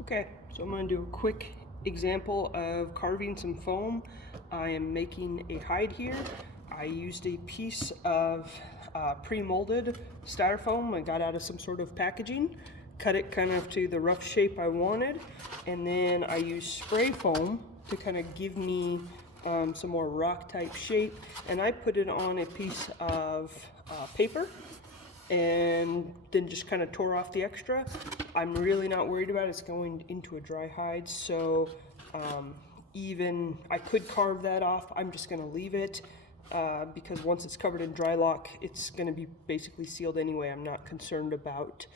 Okay, so I'm going to do a quick example of carving some foam. I am making a hide here. I used a piece of pre-molded styrofoam I got out of some sort of packaging, cut it kind of to the rough shape I wanted, and then I used spray foam to kind of give me some more rock type shape, and I put it on a piece of paper and then just kind of tore off the extra. I'm really not worried about it. It's going into a dry hide, so even I could carve that off. I'm just going to leave it because once it's covered in dry lock, it's going to be basically sealed anyway. I'm not concerned about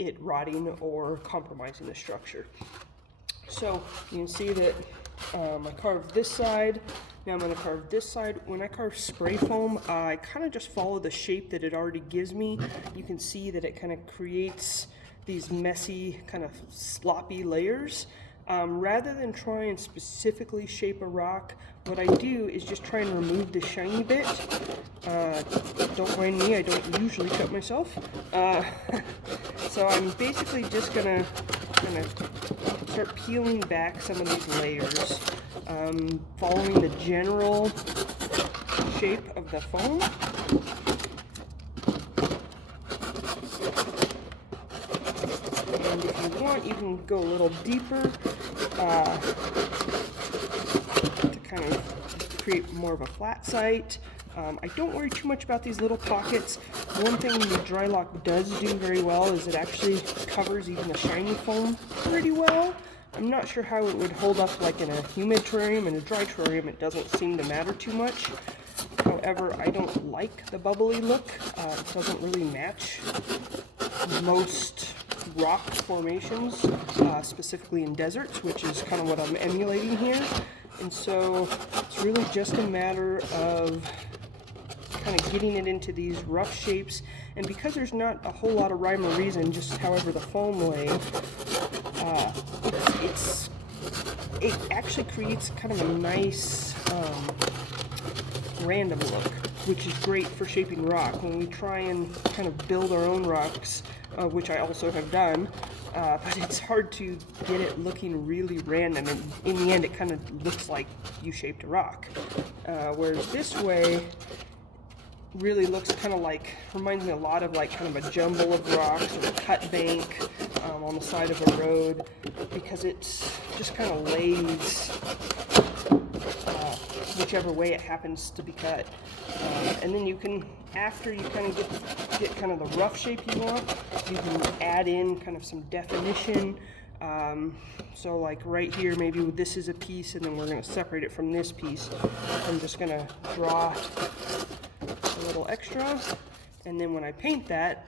it rotting or compromising the structure. So you can see that I carved this side. Now I'm going to carve this side. When I carve spray foam, I kind of just follow the shape that it already gives me. You can see that it kind of creates these messy, kind of sloppy layers. Rather than try and specifically shape a rock, what I do is just try and remove the shiny bit. Don't mind me, I don't usually cut myself. So I'm basically just going to kind of start peeling back some of these layers, following the general shape of the foam. And if you want, you can go a little deeper to kind of create more of a flat site. I don't worry too much about these little pockets. One thing the dry lock does do very well is it actually covers even the shiny foam pretty well. I'm not sure how it would hold up like in a humid terrarium. In a dry terrarium, it doesn't seem to matter too much. However, I don't like the bubbly look. It doesn't really match most rock formations, specifically in deserts, which is kind of what I'm emulating here. And so it's really just a matter of kind of getting it into these rough shapes. And because there's not a whole lot of rhyme or reason, just however the foam lay, it actually creates kind of a nice random look, which is great for shaping rock. When we try and kind of build our own rocks, which I also have done, but it's hard to get it looking really random, and in the end it kind of looks like you shaped a rock. Whereas this way really looks kind of like, reminds me a lot of like kind of a jumble of rocks or a cut bank on the side of a road, because it's just kind of lays whichever way it happens to be cut. And then you can, after you kind of get kind of the rough shape you want, you can add in kind of some definition. So like right here, maybe this is a piece and then we're going to separate it from this piece. I'm just going to draw a little extra, and then when I paint that,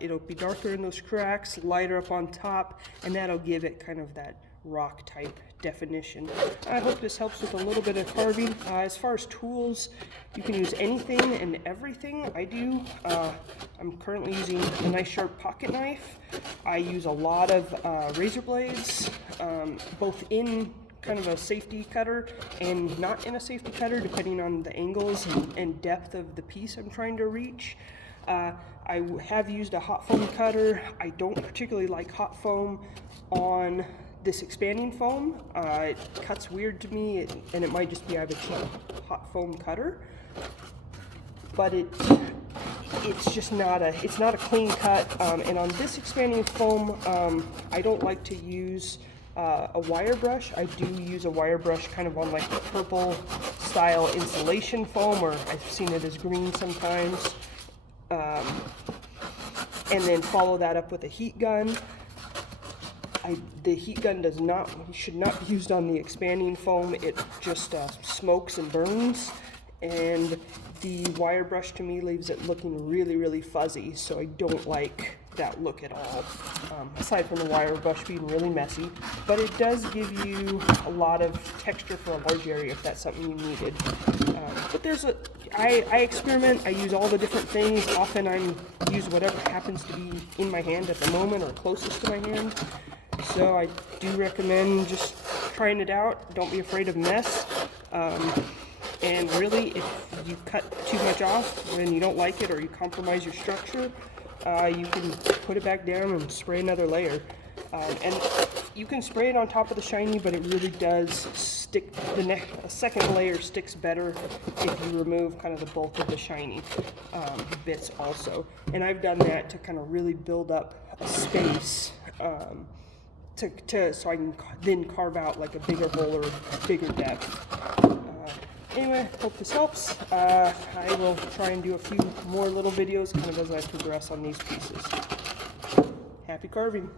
it'll be darker in those cracks, lighter up on top, and that'll give it kind of that rock type definition. I hope this helps with a little bit of carving. As far as tools, you can use anything and everything. I'm currently using a nice sharp pocket knife. I use a lot of razor blades, both in kind of a safety cutter and not in a safety cutter, depending on the angles and depth of the piece I'm trying to reach. I have used a hot foam cutter. I don't particularly like hot foam on this expanding foam. It cuts weird to me, and it might just be I have a cheap hot foam cutter, but it's just not a clean cut. And on this expanding foam, I don't like to use a wire brush. I do use a wire brush kind of on like the purple style insulation foam, or I've seen it as green sometimes, and then follow that up with a heat gun. The heat gun should not be used on the expanding foam. It just smokes and burns, and the wire brush to me leaves it looking really, really fuzzy, so I don't like that look at all, aside from the wire brush being really messy. But it does give you a lot of texture for a large area if that's something you needed. But I experiment. I use all the different things. Often I use whatever happens to be in my hand at the moment or closest to my hand. So I do recommend just trying it out. Don't be afraid of mess. And really, if you cut too much off and you don't like it or you compromise your structure, you can put it back down and spray another layer. And you can spray it on top of the shiny, but it really does stick, a second layer sticks better if you remove kind of the bulk of the shiny bits also. And I've done that to kind of really build up a space so I can then carve out like a bigger hole or bigger depth. Anyway, hope this helps. I will try and do a few more little videos kind of as I progress on these pieces. Happy carving!